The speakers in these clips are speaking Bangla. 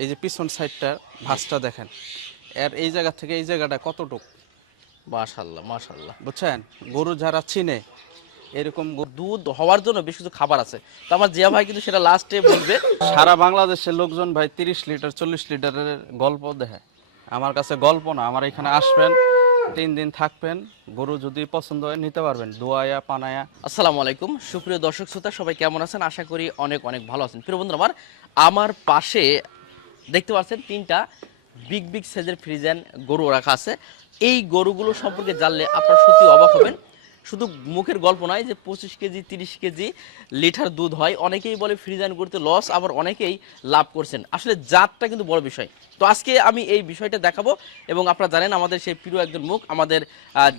এই যে পিছন সাইডটা ভাঁজটা দেখেন। এর এই জায়গা থেকে এই জায়গাটা কতটুক? মাশাল্লাহ মাশাল্লাহ বুঝছেন? গরু যারা চিনে এরকম দুধ হওয়ার জন্য বেশ কিছু খাবার আছে। তো আমার জিয়া ভাই কিন্তু সেটা লাস্টে বলবে। সারা বাংলাদেশের লোকজন ভাই তিরিশ লিটার চল্লিশ লিটারের গল্প দেখে। আমার কাছে গল্প না আমার এখানে আসবেন তিন দিন থাকবেন গরু যদি পছন্দ হয় নিতে পারবেন দোয়ায়া পানায়া। আসসালামু আলাইকুম সুপ্রিয় দর্শক শ্রোতা সবাই কেমন আছেন? আশা করি অনেক অনেক ভালো আছেন। প্রিয় বন্ধুরা আমার আমার পাশে দেখতে পাচ্ছেন তিনটা বিগ বিগ সাইজের ফ্রিজেন গরু রাখা আছে। এই গরুগুলো সম্পর্কে জানলে আপনার সত্যি অবাক হবেন। শুধু মুখের গল্প নয় যে পঁচিশ কেজি তিরিশ কেজি লিটার দুধ হয়। অনেকেই বলে ফ্রিজান করতে লস আবার অনেকেই লাভ করছেন। আসলে জাতটা কিন্তু বড় বিষয়। তো আজকে আমি এই বিষয়টা দেখাবো এবং আপনারা জানেন আমাদের সেই প্রিয় একজন মুখ আমাদের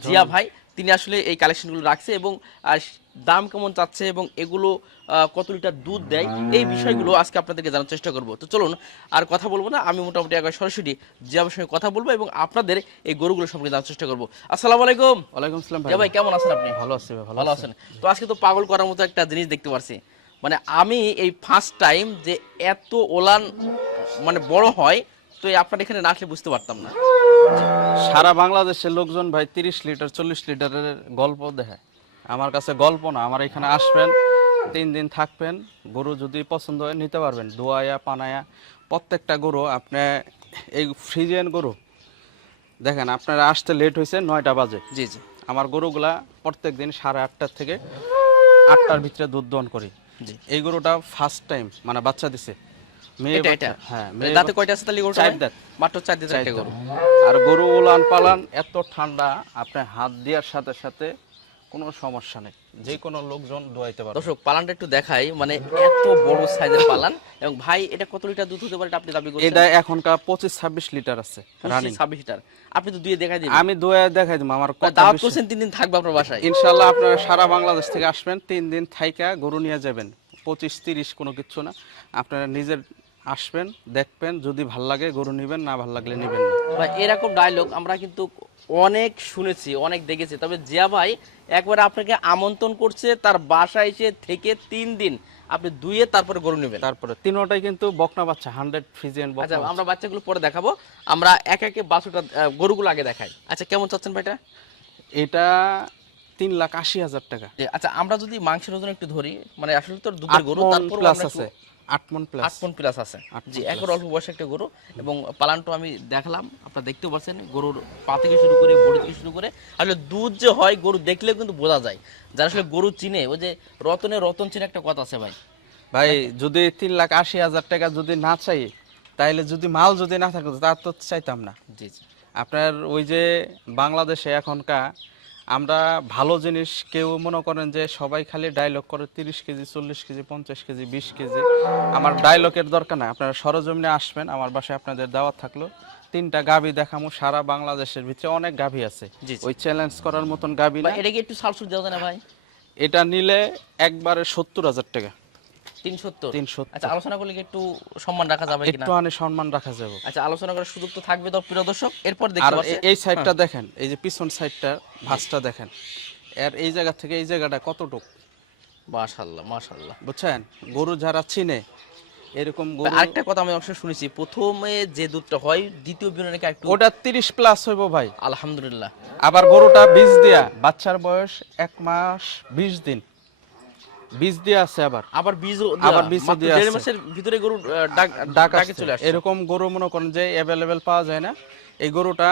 জিয়া ভাই। তিনি আসলে এই কালেকশনগুলো রাখছে এবং আহ, দাম কেমন চাচ্ছে এবং এগুলো কত লিটার দুধ দেয় এই বিষয়গুলো আজকে আপনাদেরকে জানার চেষ্টা করব। তো চলুন আর কথা বলব না আমি মোটামুটি একবার সরাসরি জিয়াবের সঙ্গে কথা বলব এবং আপনাদের এই গরুগুলো সম্পর্কে জানার চেষ্টা করব। আসসালামু আলাইকুম। ওয়ালাইকুম আসসালাম ভাই। জিয়া ভাই কেমন আছেন আপনি? ভালো আছি ভাই ভালো আছেন। তো আজকে তো পাগল করার মতো একটা জিনিস দেখতে পারছি। মানে আমি এই ফার্স্ট টাইম যে এত ওলান মানে বড় হয় তো আপনার এখানে না আসলে বুঝতে পারতাম না। সারা বাংলাদেশের লোকজন ভাই তিরিশ লিটার চল্লিশ লিটারের গল্প দেখায়। আমার কাছে গল্প না আমার এখানে আসবেন তিন দিন থাকবেন গরু যদি পছন্দ হয় নিতে পারবেন দোয়ায়া পানায়া প্রত্যেকটা গরু আপনি এই ফ্রিজিয়ান গরু দেখেন আপনারা আসতে লেট হয়েছে নয়টা বাজে। জি জি। আমার গরুগুলা প্রত্যেক দিন সাড়ে আটটার থেকে আটটার ভিতরে দুধ দহন করি। জি। এই গরুটা ফার্স্ট টাইম মানে বাচ্চা দিছে। এটা এটা। হ্যাঁ মানে দাঁতে কয়টা আছে তাহলে গরুটা চার দাঁত। মাত্র চার দিতে একটা গরু। আর গরু উলান পালান এত ঠান্ডা আপনি হাত দেওয়ার সাথে সাথে কোনো সমস্যা নেই। যে কোনো লোকজন দোয়াইতে পারবে। দর্শক পালানটা একটু দেখাই মানে এত বড় সাইজের পালান এবং ভাই এটা কত লিটার দুধ হতে পারে আপনি দাবি করছেন? এটা এখনকার পঁচিশ ছাব্বিশ লিটার আছে রানিং ছাব্বিশ লিটার। আপনি তো দুয়ে দেখাই দিবেন। আমি দোয়া দেখাই দিব আমার কত দাওয়াত করছেন তিন দিন থাকবে আপনার বাসায়। আপনারা সারা বাংলাদেশ থেকে আসবেন তিন দিন থাইকা গরু নিয়ে যাবেন। পঁচিশ তিরিশ কোনো কিছু না। আপনারা নিজের আসবেন দেখবেন যদি ভালো লাগে গরু নেবেন না ভালো লাগলে নেবেন না। এরকম ডায়লগ আমরা কিন্তু অনেক শুনেছি অনেক দেখেছি। তবে জিয়া ভাই একবার আপনাকে আমন্ত্রণ করছে তার বাসায় এসে থেকে তিন দিন আপনি দুইয়ে তারপরে গরু নেবেন। তারপরে তিনোটাই কিন্তু বকনা বাচ্চা হান্ড্রেড ফ্রিজিয়ান আচ্ছা আমরা বাচ্চাগুলো পরে দেখাবো। আমরা এক একে আহ, গরুগুলো আগে দেখাই। আচ্ছা কেমন চাচ্ছেন ভাইটা? এটা তিন লাখ আশি হাজার টাকা। আচ্ছা আমরা যদি মাংসের ওজন একটু ধরি মানে আসলে তো দুধের গরু তারপর প্লাস আছে আট প্লাস আট প্লাস আছে। জি একর অল্প বয়সে একটা গরু এবং পালানটা আমি দেখলাম আপনারা দেখতেও পাচ্ছেন গরুর পা থেকে শুরু করে বড়ি থেকে শুরু করে আসলে দুধ যে হয় গরু দেখলেও কিন্তু বোঝা যায়। যারা আসলে গরু চিনে ওই যে রতনে রতন চিনে একটা কথা আছে ভাই। ভাই যদি তিন লাখ আশি হাজার টাকা যদি না চাই তাইলে যদি মাল যদি না থাকতো তা তো চাইতাম না। জি জি। আপনার ওই যে বাংলাদেশে এখনকার আমরা ভালো জিনিস কেউ মনে করেন যে সবাই খালি ডায়লগ করে তিরিশ কেজি চল্লিশ কেজি পঞ্চাশ কেজি বিশ কেজি। আমার ডায়লগের দরকার নাই। আপনারা সরজমিনে আসবেন আমার বাসায় আপনাদের দাওয়াত থাকল। তিনটা গাভী দেখামো সারা বাংলাদেশের ভিতরে অনেক গাভী আছে। ওই চ্যালেঞ্জ করার মতন গাভী না এটা কি একটু সালসুট দেওয়া না ভাই? এটা নিলে একবারে সত্তর হাজার টাকা। তিন সত্তর তিন সত্তর আচ্ছা আলোচনা করলে একটু সম্মান রাখা যাবে কিনা? একটু আনে সম্মান রাখা যাবে। আচ্ছা আলোচনা করার সুযোগ তো থাকবে তো প্রিয় দর্শক। এরপর দেখতে পাচ্ছেন এই সাইডটা দেখেন এই যে পিছন সাইডটা ভাঁজটা দেখেন। এর এই জায়গা থেকে এই জায়গাটা কতটুক? মাশাআল্লাহ মাশাআল্লাহ বুঝছেন? গরু যারা চিনে এরকম গরু আরেকটা কথা আমি অবশ্য শুনেছি প্রথমে যে দুধটা হয় দ্বিতীয় একটু ওটা তিরিশ প্লাস হইব ভাই। আলহামদুলিল্লাহ। আবার গরুটা বীজ দিয়া বাচ্চার বয়স এক মাস বিশ দিন। বীজ দিয়ে আছে আবার। আবার বীজ আবার মাত্র আছে। মাসের ভিতরে গরু ডাক ডাক ডাকে চলে আসছে। এরকম গরু মনে করেন যে অ্যাভেলেবেল পাওয়া যায় না। এই গরুটা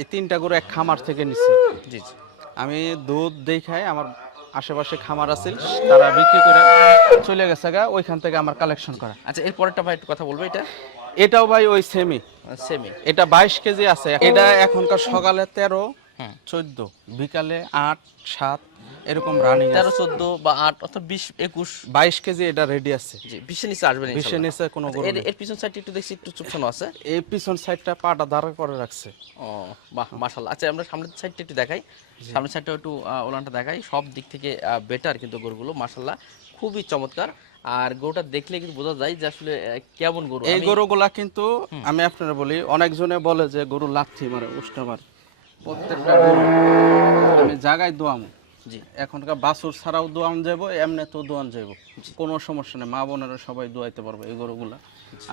এই তিনটা গরু এক খামার থেকে নিছি। জি জি। আমি দুধ দেখাই আমার আশেপাশে খামার আছে তারা বিক্রি করে চলে গেছে গা ওইখান থেকে আমার কালেকশন করা। আচ্ছা এর পরেরটা ভাই একটু কথা বলব এটা? এটাও ভাই ওই সেমি সেমি এটা বাইশ কেজি আছে। এটা এখনকার সকালে তেরো চোদ্দ বিকালে আট সাত এরকম রানিং তেরো চোদ্দ বা আট অর্থাৎ বিশ একুশ। বাইশ কেজি এটা রেডি আছে। বিশের নিচে আসবে বিশের নিচে কোনো গরু এর। পিছন সাইডটা একটু দেখছি একটু আছে। এই পিছন সাইডটা পাটা দাঁড়া করে রাখছে। ও বাহ আচ্ছা আমরা সামনের সাইডটা একটু দেখাই। সামনের সাইডটা একটু ওলানটা দেখাই। সব দিক থেকে বেটার কিন্তু গরুগুলো খুবই চমৎকার। আর গরুটা দেখলে কিন্তু বোঝা যায় যে আসলে কেমন গরু। এই গরুগুলা কিন্তু আমি আপনারা বলি অনেকজনে বলে যে গরু লাথি মারে উষ্টা মারে। প্রত্যেকটা আমি জায়গায় দোয়াম। জি। এখনকার বাছুর ছাড়াও দোয়ান যাব এমনি তো দোয়ান যাব কোনো সমস্যা নেই মা বোনেরা সবাই দোয়াইতে পারবে এই গরুগুলা।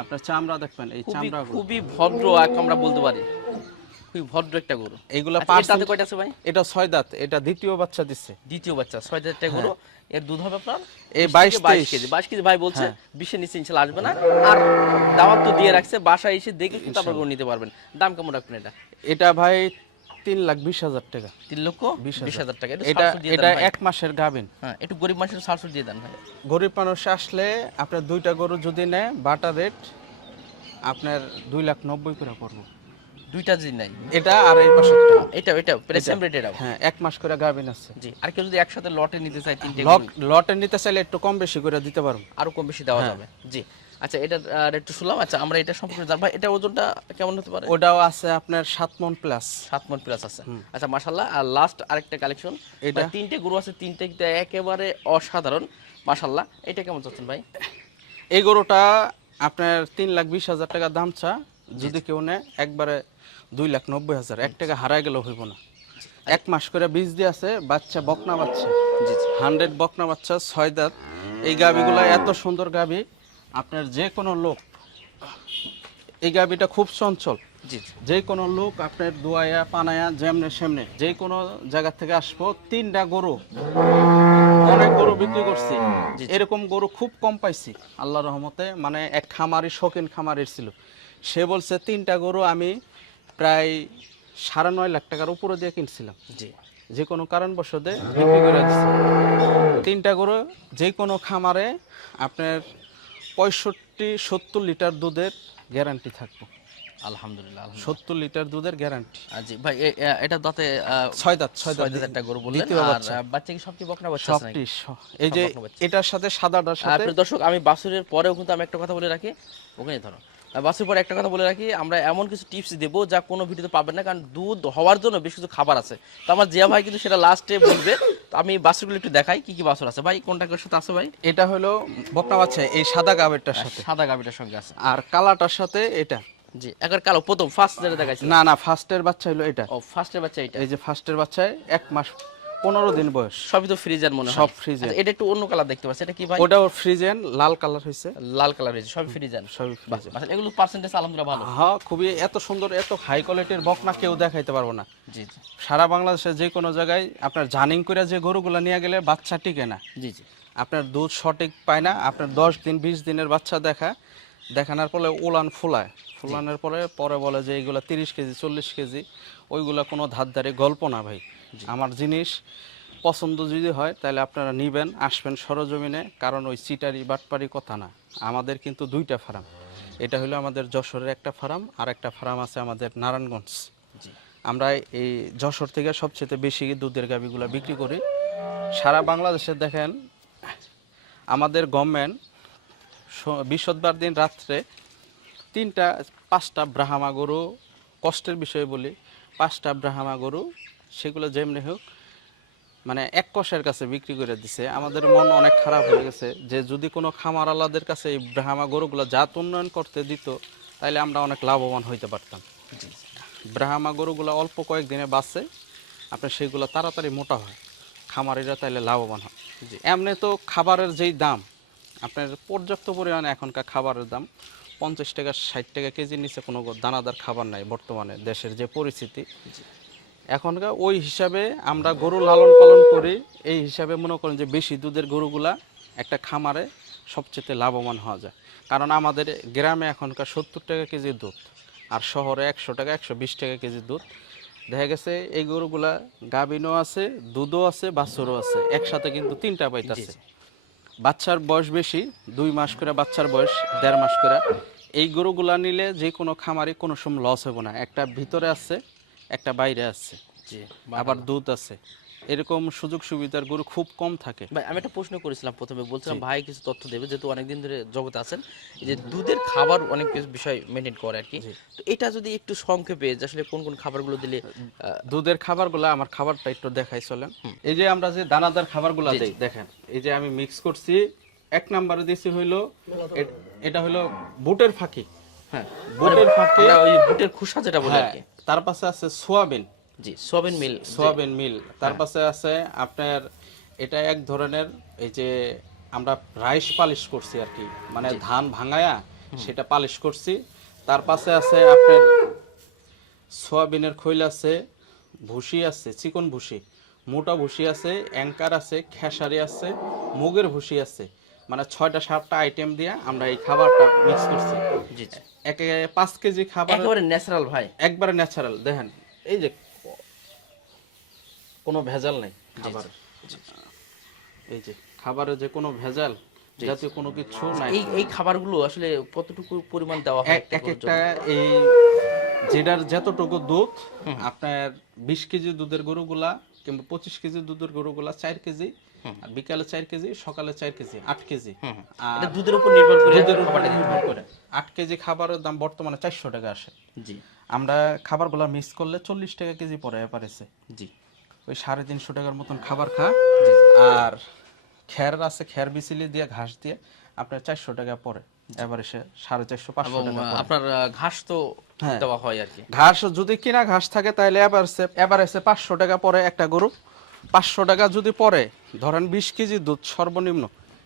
আপনার চামড়া দেখবেন এই চামড়াগুলো। খুবই ভদ্র এক আমরা বলতে পারি। খুবই ভদ্র একটা গরু। এইগুলা আচ্ছা, দাঁতে কয়টা আছে ভাই? এটা ছয় দাঁত এটা দ্বিতীয় বাচ্চা দিচ্ছে দ্বিতীয় বাচ্চা ছয় গরু। এর দুধ হবে আপনার? এই বাইশ, বাইশ কেজি। বাইশ কেজি ভাই বলছে হ্যাঁ। বিশের নিচে আসবে না। আর দাওয়াত তো দিয়ে রাখছে বাসায় এসে দেখে কিন্তু আপনার গরু নিতে পারবেন। দাম কেমন রাখবেন এটা? এটা ভাই তিন লাখ বিশ হাজার টাকা। তিন লক্ষ বিশ হাজার। টাকা। এটা এটা এক মাসের হ্যাঁ একটু গরিব মানুষের সাবসিডি দিয়ে দেন ভাই। গরিব মানুষ আসলে আপনার দুইটা গরু যদি নেয় বাটা রেট আপনার দুই লাখ নব্বই করে পড়ব। দুইটা নাই এটা আর এই পাশেরটা এটা এটা রেট এটাও হ্যাঁ এক মাস করে গাভিন আছে। জি আর কেউ যদি একসাথে লটে নিতে চায় তিনটে লটে নিতে চাইলে একটু কম বেশি করে দিতে পারব। আরও কম বেশি দেওয়া হ্যাঁ। যাবে। জি আচ্ছা এটা আর একটু শুনলাম। আচ্ছা আমরা এটা সম্পর্কে জানব। ভাই, এটা ওজনটা কেমন হতে পারে? ওটাও আছে আপনার সাত মন প্লাস সাত মন প্লাস আছে। আচ্ছা মাশাল্লাহ আর লাস্ট আরেকটা কালেকশন এটা? তিনটে গরু আছে তিনটে একেবারে অসাধারণ। মাশাল্লাহ এটা কেমন চাচ্ছেন ভাই? এই গরুটা আপনার তিন লাখ বিশ হাজার টাকা দাম চা। যদি কেউ নেয় একবারে দুই লাখ নব্বই হাজার। এক টাকা হারায় গেলেও হইব না। এক মাস করে বীজ দিয়ে আছে বাচ্চা বকনা বাচ্চা। হান্ড্রেড বকনা বাচ্চা ছয় দাঁত। এই গাবিগুলো এত সুন্দর গাবি আপনার যে কোনো লোক এই গাবিটা খুব চঞ্চল। জি জি। যে কোনো লোক আপনার দোয়ায়া পানায়া যেমনে সেমনে যে কোনো জায়গা থেকে আসব তিনটা গরু অনেক গরু বিক্রি করছি। এরকম গরু খুব কম পাইছি। আল্লাহ রহমতে মানে এক খামারি শৌখিন খামারের ছিল। সে বলছে তিনটা গরু আমি প্রায় সাড়ে নয় লাখ টাকার উপরে দিয়ে কিনছিলাম। জি। যে কোনো কারণবশতে বিক্রি করে দিচ্ছে তিনটা গরু যে কোনো খামারে আপনার পঁয়ষট্টি সত্তর লিটার দুধের গ্যারান্টি থাকব। আলহামদুলিল্লাহ। সত্তর লিটার দুধের গ্যারান্টি জি ভাই এটা দাঁতে ছয় দাঁত ছয় দাঁত। একটা গরু বললেন। আর বাচ্চা। কি সব কি বকনা বাচ্চা সবটি এই যে এটার সাথে সাদাটার দর্শক আমি বাসুরের পরেও কিন্তু আমি একটা কথা বলে রাখি। ওখানে ধরো। বাসুর পরে একটা কথা বলে রাখি আমরা এমন কিছু টিপস দেবো যা কোনো ভিডিওতে পাবেন না কারণ দুধ হওয়ার জন্য বেশ কিছু খাবার আছে। তো আমার জিয়া ভাই কিন্তু সেটা লাস্টে বলবে। তো আমি বাসুরগুলো একটু দেখাই কি কি বাসুর আছে। ভাই কোনটা কোন সাথে আছে ভাই? এটা হলো বকনা বাচ্চা এই সাদা গাবেরটার সাথে। সাদা গাভিটার সঙ্গে আছে। আর কালাটার সাথে এটা। জি একবার কালো প্রথম ফার্স্ট যেটা দেখাইছে না না ফার্স্টের বাচ্চা হলো এটা। ও ফার্স্টের বাচ্চা এটা এই যে ফার্স্টের বাচ্চায় এক মাস পনেরো দিন বয়স। সবই তো ফ্রিজের মনে হয়। সব ফ্রিজের। আচ্ছা, এটা একটু অন্য কালার দেখতে পাচ্ছি। এটা কি ভাই? ওটাও ফ্রিজেন লাল কালার হয়েছে। লাল কালার হয়েছে সবই ফ্রিজের। সবই ফ্রিজেন আচ্ছা এগুলো পার্সেন্টেজ আলহামদুলিল্লাহ ভালো। হ্যাঁ খুবই এত সুন্দর এত হাই কোয়ালিটির বকনা কেউ দেখাইতে পারব না। জি জি। সারা বাংলাদেশে যে কোনো জায়গায় আপনার জানিং করে যে গরুগুলো নিয়ে গেলে বাচ্চা টিকে না। জি জি। আপনার দুধ সঠিক পায় না আপনার দশ দিন বিশ দিনের বাচ্চা দেখা দেখানোর পরে ওলান ফুলায়। ফুলানোর পরে পরে বলে যে এইগুলা তিরিশ কেজি চল্লিশ কেজি। ওইগুলা কোনো ধার ধারে গল্প না ভাই। আমার জিনিস পছন্দ যদি হয় তাহলে আপনারা নিবেন আসবেন সরজমিনে কারণ ওই চিটারি বাটপারি কথা না। আমাদের কিন্তু দুইটা ফার্ম। এটা হলো আমাদের যশোরের একটা ফার্ম আর একটা ফার্ম আছে আমাদের নারায়ণগঞ্জ। আমরা এই যশোর থেকে সবচেয়ে বেশি দুধের গাভিগুলো বিক্রি করি। সারা বাংলাদেশে দেখেন আমাদের গভর্নমেন্ট বৃহস্পতিবার দিন রাত্রে তিনটা পাঁচটা ব্রাহ্মা গরু কষ্টের বিষয় বলি পাঁচটা ব্রাহ্মা গরু সেগুলো যেমনি হোক মানে এক কষের কাছে বিক্রি করে দিছে। আমাদের মন অনেক খারাপ হয়ে গেছে যে যদি কোনো খামার আলাদের কাছে এই ব্রাহ্মা গরুগুলো জাত উন্নয়ন করতে দিত তাহলে আমরা অনেক লাভবান হইতে পারতাম। ব্রাহ্মা গরুগুলো অল্প কয়েকদিনে বাঁচে আপনার সেগুলো তাড়াতাড়ি মোটা হয়। খামারিরা তাইলে লাভবান হয়। এমনি তো খাবারের যেই দাম আপনার পর্যাপ্ত পরিমাণে এখনকার খাবারের দাম পঞ্চাশ টাকা ষাট টাকা কেজির নিচে কোনো দানাদার খাবার নাই বর্তমানে দেশের যে পরিস্থিতি। এখনকার ওই হিসাবে আমরা গরু লালন পালন করি এই হিসাবে মনে করেন যে বেশি দুধের গরুগুলা একটা খামারে সবচেয়ে লাভবান হওয়া যায়। কারণ আমাদের গ্রামে এখনকার সত্তর টাকা কেজি দুধ আর শহরে একশো টাকা একশো বিশ টাকা কেজি দুধ। দেখা গেছে এই গরুগুলা গাভিনও আছে দুধও আছে বাছুরও আছে একসাথে কিন্তু তিনটা পাইতেছে। বাচ্চার বয়স বেশি দুই মাস করে বাচ্চার বয়স দেড় মাস করে। এই গরুগুলা নিলে যে কোনো খামারে কোনো সময় লস হবে না। একটা ভিতরে আছে একটা বাইরে আছে। জি আবার দুধ আছে। এরকম সুযোগ সুবিধার গরু খুব কম থাকে। ভাই আমি একটা প্রশ্ন করেছিলাম প্রথমে বলছিলাম ভাই কিছু তথ্য দেবে যেহেতু অনেকদিন ধরে জগতে আছেন এই যে দুধের খাবার অনেক কিছু বিষয় মেনটেন করে আর কি। তো এটা যদি একটু সংক্ষেপে যে আসলে কোন কোন খাবারগুলো দিলে দুধের খাবারগুলা আমার খাবারটা একটু দেখাই চলেন। এই যে আমরা যে দানাদার খাবারগুলা দেই দেখেন এই যে আমি মিক্স করছি এক নাম্বারে দিছি হইল এটা হইল বুটের ফাঁকি। হ্যাঁ। বুটের ফাঁকি। ওই বুটের খোসা যেটা বলে আর হ্যাঁ কি। তার পাশে আছে সোয়াবিন। জি সোয়াবিন মিল সোয়াবিন মিল তার হ্যাঁ। পাশে আছে আপনার এটা এক ধরনের এই যে আমরা রাইস পালিশ করছি আর কি। মানে ধান ভাঙায়া সেটা পালিশ করছি। তার পাশে আছে আপনার সয়াবিনের খৈল আছে ভুসি আছে চিকন ভুসি মোটা ভুসি আছে অ্যাঙ্কার আছে খেসারি আছে মুগের ভুসি আছে। মানে ছয়টা সাতটা আইটেম দিয়ে আমরা এই খাবারটা মিক্স করছি। একে পাঁচ কেজি খাবার একেবারে ন্যাচারাল ভাই। একবারে ন্যাচারাল দেখেন। এই যে কোনো ভেজাল নেই খাবার। এই যে খাবারে যে কোনো ভেজাল জাতীয় কোনো কিছু নাই। এই এই খাবারগুলো আসলে কতটুকু পরিমাণ দেওয়া হয় এক এক একটা এই যেটার যতটুকু দুধ আপনার বিশ কেজি দুধের গরুগুলা কিংবা পঁচিশ কেজি দুধের গরুগুলা চার কেজি আর বিকালে চার কেজি সকালে চার কেজি আট কেজি। আর দুধের উপর নির্ভর করে দুধের উপর নির্ভর করে। আট কেজি খাবারের দাম বর্তমানে চারশো টাকা আসে। জি। আমরা খাবারগুলা মিক্স করলে চল্লিশ টাকা কেজি পরে এপারেছে জি। ওই সাড়ে তিনশো টাকার মতন খাবার খা। আর খ্যার আছে খ্যার বিচিলি দিয়ে ঘাস দিয়ে আপনার চারশো টাকা পরে এবার এসে সাড়ে চারশো পাঁচশো টাকা আপনার ঘাস তো হ্যাঁ। দেওয়া হয় আর কি। ঘাস যদি কিনা ঘাস থাকে তাহলে এবার এবার এসে পাঁচশো টাকা পরে একটা গরু। পাঁচশো টাকা যদি পরে ধরেন বিশ কেজি দুধ সর্বনিম্ন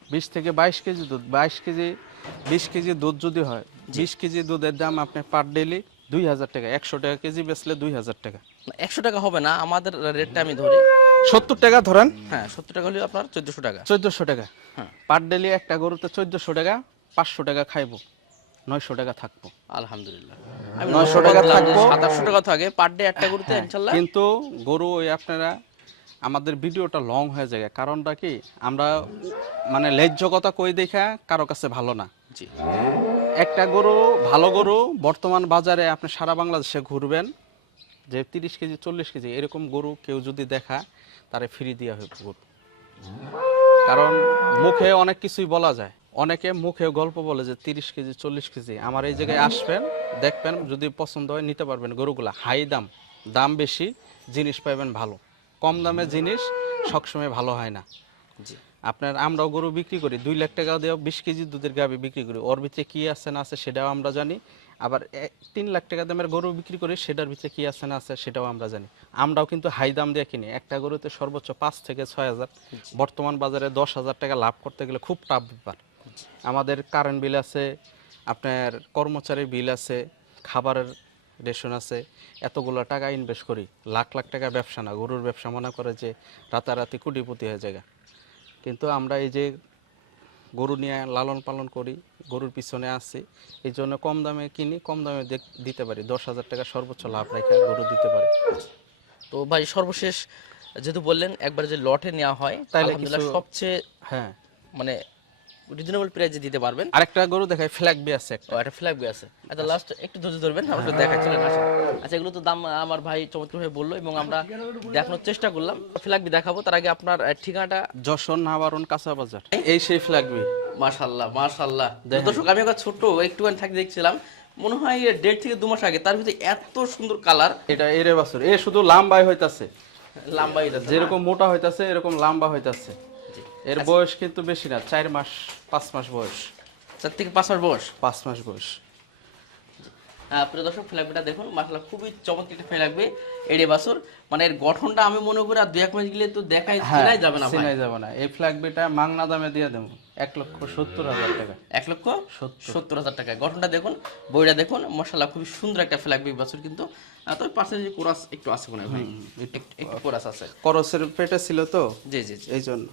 বিশ থেকে বাইশ কেজি দুধ বাইশ কেজি বিশ কেজি দুধ যদি হয় বিশ কেজি দুধের দাম আপনি পার ডেলি দুই হাজার টাকা। একশো টাকা কেজি বেচলে দুই হাজার টাকা। একশো টাকা হবে না আমাদের রেটটা আমি ধরি। সত্তর টাকা ধরেন। হ্যাঁ সত্তর টাকা হলে আপনার চোদ্দশো টাকা। চোদ্দশো টাকা। হ্যাঁ। পার ডেলি একটা গরুতে চোদ্দশো টাকা পাঁচশো টাকা খাইবো নয়শো টাকা থাকব। আলহামদুলিল্লাহ। আমি 900 টাকা থাকব। সাতাশশো টাকা থাকে পার ডে একটা গরুতে ইনশাল্লাহ। কিন্তু গরু ওই আপনারা আমাদের ভিডিওটা লং হয়ে যায়। কারণটা কি? আমরা মানে লেজ্জকতা কই দেখা কারও কাছে ভালো না। জি। একটা গরু, ভালো গরু, বর্তমান বাজারে আপনি সারা বাংলাদেশে ঘুরবেন, যে তিরিশ কেজি, চল্লিশ কেজি, এরকম গরু কেউ যদি দেখা, তারে ফ্রি দেওয়া হবে গরু। কারণ মুখে অনেক কিছুই বলা যায়। অনেকে মুখে গল্প বলে যে তিরিশ কেজি, চল্লিশ কেজি, আমার এই জায়গায় আসবেন, দেখবেন, যদি পছন্দ হয় নিতে পারবেন গরুগুলা। হাই দাম দাম বেশি, জিনিস পাবেন ভালো। কম দামে জিনিস সবসময় ভালো হয় না। জি। আপনার আমরাও গরু বিক্রি করি দুই লাখ টাকা দিয়ে বিশ কেজি দুধের গাবি বিক্রি করি। ওর ভিতরে কী আছে না আছে সেটাও আমরা জানি। আবার তিন লাখ টাকা দামের গরু বিক্রি করি সেটার ভিতরে কী আছে না আছে সেটাও আমরা জানি। আমরাও কিন্তু হাই দাম দিয়ে কিনি। একটা গরুতে সর্বোচ্চ পাঁচ থেকে ছয় হাজার। বর্তমান বাজারে দশ হাজার টাকা লাভ করতে গেলে খুব টাফ ব্যাপার। আমাদের কারেন্ট বিল আছে আপনার কর্মচারীর বিল আছে খাবারের রেশন আছে এতগুলো টাকা ইনভেস্ট করি। লাখ লাখ টাকা ব্যবসা না গরুর ব্যবসা মনে করে যে রাতারাতি কোটিপতি হয়ে যায় কিন্তু আমরা এই যে গরু নিয়ে লালন পালন করি গরুর পিছনে আসি এই জন্য কম দামে কিনি কম দামে দিতে পারি। দশ হাজার টাকা সর্বোচ্চ লাভ রেখে গরু দিতে পারি। তো ভাই সর্বশেষ যেহেতু বললেন একবার যে লটে নেওয়া হয় তাহলে সবচেয়ে হ্যাঁ। মানে রিজনেবল প্রাইসে দিতে পারবেন। আরেকটা গরু দেখায় ফ্ল্যাগ বি আছে একটা। একটা ফ্ল্যাগ বই আছে। আচ্ছা লাস্ট একটু ধৈর্য ধরবেন আমরা একটু দেখাই চলেন আসেন। আচ্ছা এগুলো তো দাম আমার ভাই চমৎকারভাবে বলল এবং আমরা দেখানোর চেষ্টা করলাম। ফ্ল্যাগ বি দেখাবো তার আগে আপনার ঠিকানাটা। যশোর নাবারণ কাঁচা বাজার। এই সেই ফ্ল্যাগ বি মাশাল্লাহ মাশাল্লাহ দর্শক আমি একবার ছোট একটুখানি থাকি দেখছিলাম মনে হয় দেড় থেকে দু মাস আগে তার ভিতরে এত সুন্দর কালার এটা এরে বছর এ শুধু লাম্বাই হইতাছে। লম্বা এটা যেরকম মোটা হইতাছে এরকম লাম্বা হইতাছে। এর বয়স কিন্তু বেশি না চার মাস পাঁচ মাস বয়স। চার থেকে পাঁচ মাস বয়স? পাঁচ মাস বয়স। প্রিয় দর্শক দেখুন খুবই চমৎকার একটা ফ্ল্যাগবি এড়ে বাসর। মানে এর গঠনটা আমি মনে করি আর দুই এক মাস গেলে তো দেখাই চেনাই যাবে না চিনাই যাবে না। এই ফ্ল্যাগবিটা মাংনা দামে দিয়ে দেবো এক লক্ষ সত্তর হাজার টাকা। এক লক্ষ সত্তর। হাজার টাকা। গঠনটা দেখুন বইটা দেখুন মশাল্লাহ খুবই সুন্দর একটা ফ্ল্যাগ বি বছর কিন্তু। তবে পার্সেন্টেজ কোরাস একটু আছে মনে হয় একটু- কোরাস আছে। করসের পেটে ছিল তো? জি জি জি। এই জন্য